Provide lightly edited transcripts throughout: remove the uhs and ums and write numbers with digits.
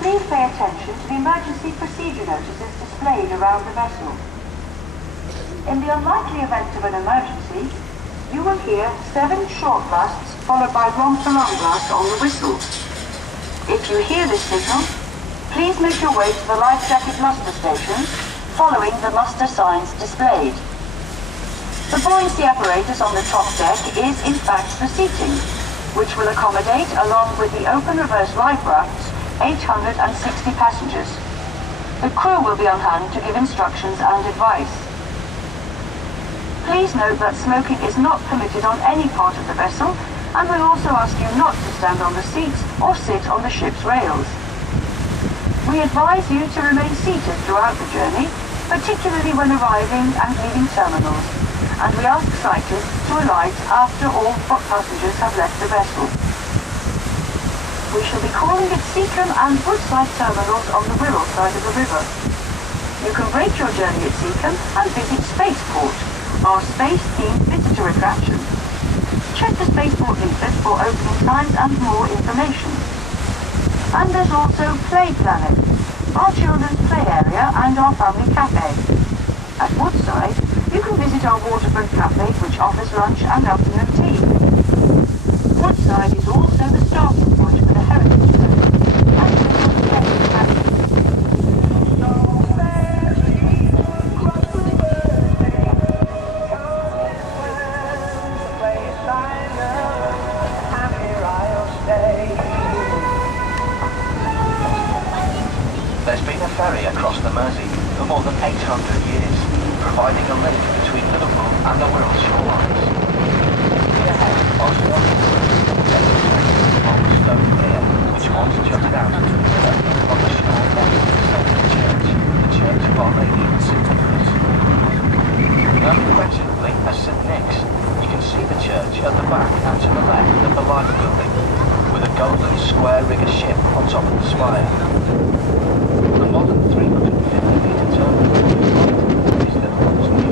Please pay attention to the emergency procedure notices displayed around the vessel. In the unlikely event of an emergency, you will hear 7 short blasts followed by 1 prolonged blast on the whistle. If you hear this signal, please make your way to the life jacket muster station, following the muster signs displayed. The buoyancy apparatus on the top deck is in fact the seating, which will accommodate, along with the open reverse life rafts, 860 passengers. The crew will be on hand to give instructions and advice. Please note that smoking is not permitted on any part of the vessel, and we'll also ask you not to stand on the seats or sit on the ship's rails. We advise you to remain seated throughout the journey, particularly when arriving and leaving terminals, and we ask cyclists to alight after all passengers have left the vessel. We shall be calling at Seacombe and Woodside terminals on the Wirral side of the river. You can break your journey at Seacombe and visit Spaceport, our space-themed visitor attraction. Check the Spaceport leaflet for opening times and more information. And there's also Play Planet, our children's play area and our family cafe. At Woodside, you can visit our waterfront cafe, which offers lunch and afternoon tea. Woodside is also the starting point for the Heritage Fair, and there's also plenty of action. There's been a ferry across the Mersey for more than 800 years, providing a link between Liverpool and the Wirral shorelines. Ahead are stone pier, which once jutted out into the river on the shore next to the central church, the Church of Our Lady of St Nicholas. Unquestionably, as St Nick's, you can see the church at the back and to the left of the Liver building, with a golden square rigger ship on top of the spire. The modern 350-metre terminal is Liverpool's new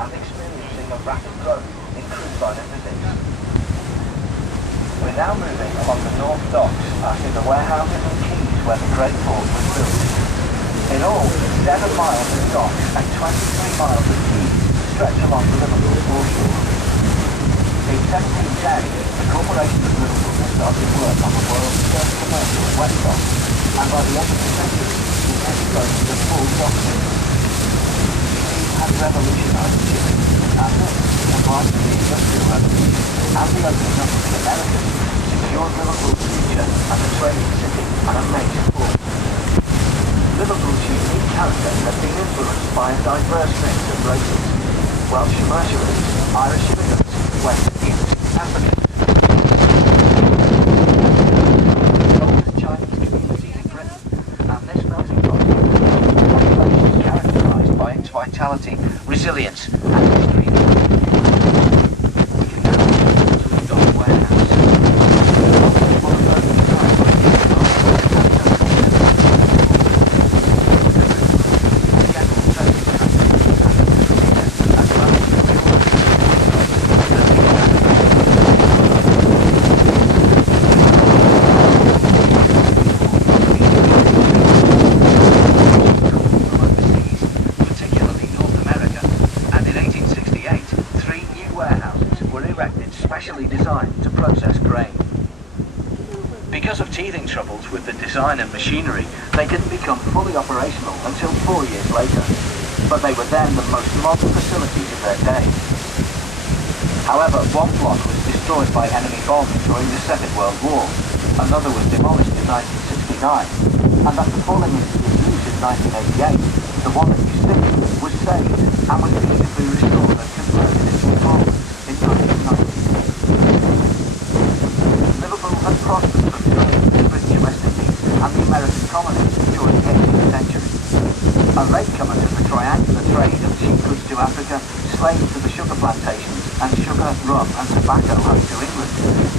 and experiencing a rapid growth in cruise liner visits. We're now moving along the north docks, passing the warehouses and quays where the Great Port was built. In all, 7 miles of docks and 23 miles of quays stretch along the Liverpool foreshore. In 1710, the Corporation of Liverpool started work on the world's first commercial wet dock, and by the end of the century, it had boasted a full dock system. It had revolutionized shipping, and this, combined with the Industrial Revolution and the opening up of the Americans, secured Liverpool's future as a trading city and a major port. Liverpool's unique character has been influenced by a diverse mix of races: Welsh commercialists, Irish immigrants, West Indians, Africans. The oldest Chinese community in Britain, and this melting pot is characterised by its vitality, resilience, and history. We can now move to the dock warehouse. Because of teething troubles with the design and machinery, they didn't become fully operational until 4 years later, but they were then the most modern facilities of their day. However, one block was destroyed by enemy bombs during the Second World War, another was demolished in 1969, and after falling into disuse in 1988, the one that you see was saved and was beautifully restored and converted into apartments in 1990. Liverpool had prospered from trade with the British West Indies and the American colonies during the 18th century. A latecomer to the triangular trade of cheap goods to Africa, slaves to the sugar plantations, and sugar, rum and tobacco home to England,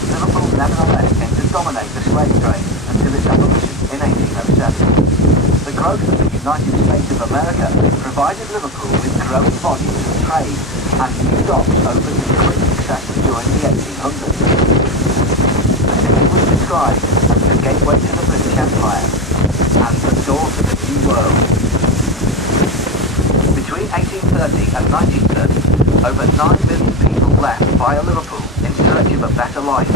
Liverpool nevertheless came to dominate the slave trade until its abolition in 1807. The growth of the United States of America provided Liverpool with growing volumes of trade, and new docks opened in quick succession during the 1800s. over 9 million people left via Liverpool in search of a better life.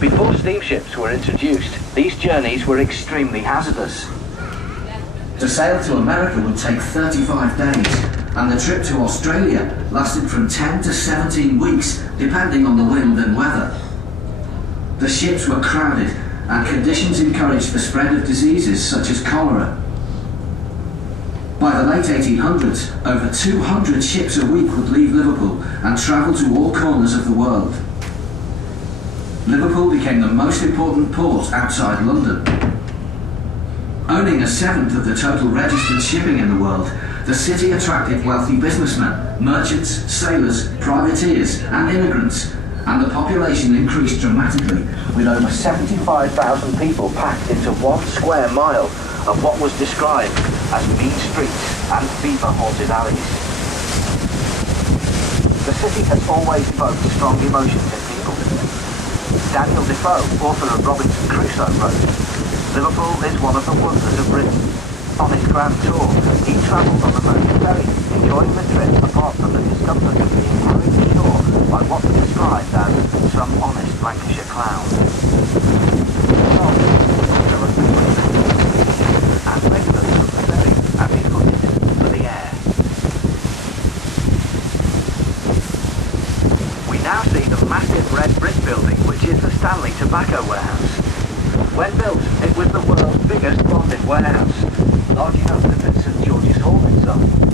Before steamships were introduced, these journeys were extremely hazardous. To sail to America would take 35 days, and the trip to Australia lasted from 10 to 17 weeks, depending on the wind and weather. The ships were crowded, and conditions encouraged the spread of diseases such as cholera. By the late 1800s, over 200 ships a week would leave Liverpool and travel to all corners of the world. Liverpool became the most important port outside London. Owning a seventh of the total registered shipping in the world, the city attracted wealthy businessmen, merchants, sailors, privateers and immigrants, and the population increased dramatically, With over 75,000 people packed into 1 square mile of what was described as mean streets and fever-haunted alleys. The city has always evoked strong emotions in people. Daniel Defoe, author of Robinson Crusoe, wrote, "Liverpool is one of the wonders of Britain." On his grand tour, he travelled on the Mersey Ferry, enjoying the trip apart from the discomfort of being carried ashore by what was described as some honest Lancashire clown. And regulars from the ferry, as he put it, for the air. We now see the massive red brick building which is the Stanley Tobacco Warehouse. When built, it was the world's biggest bonded warehouse, large enough to fit St George's Hall inside.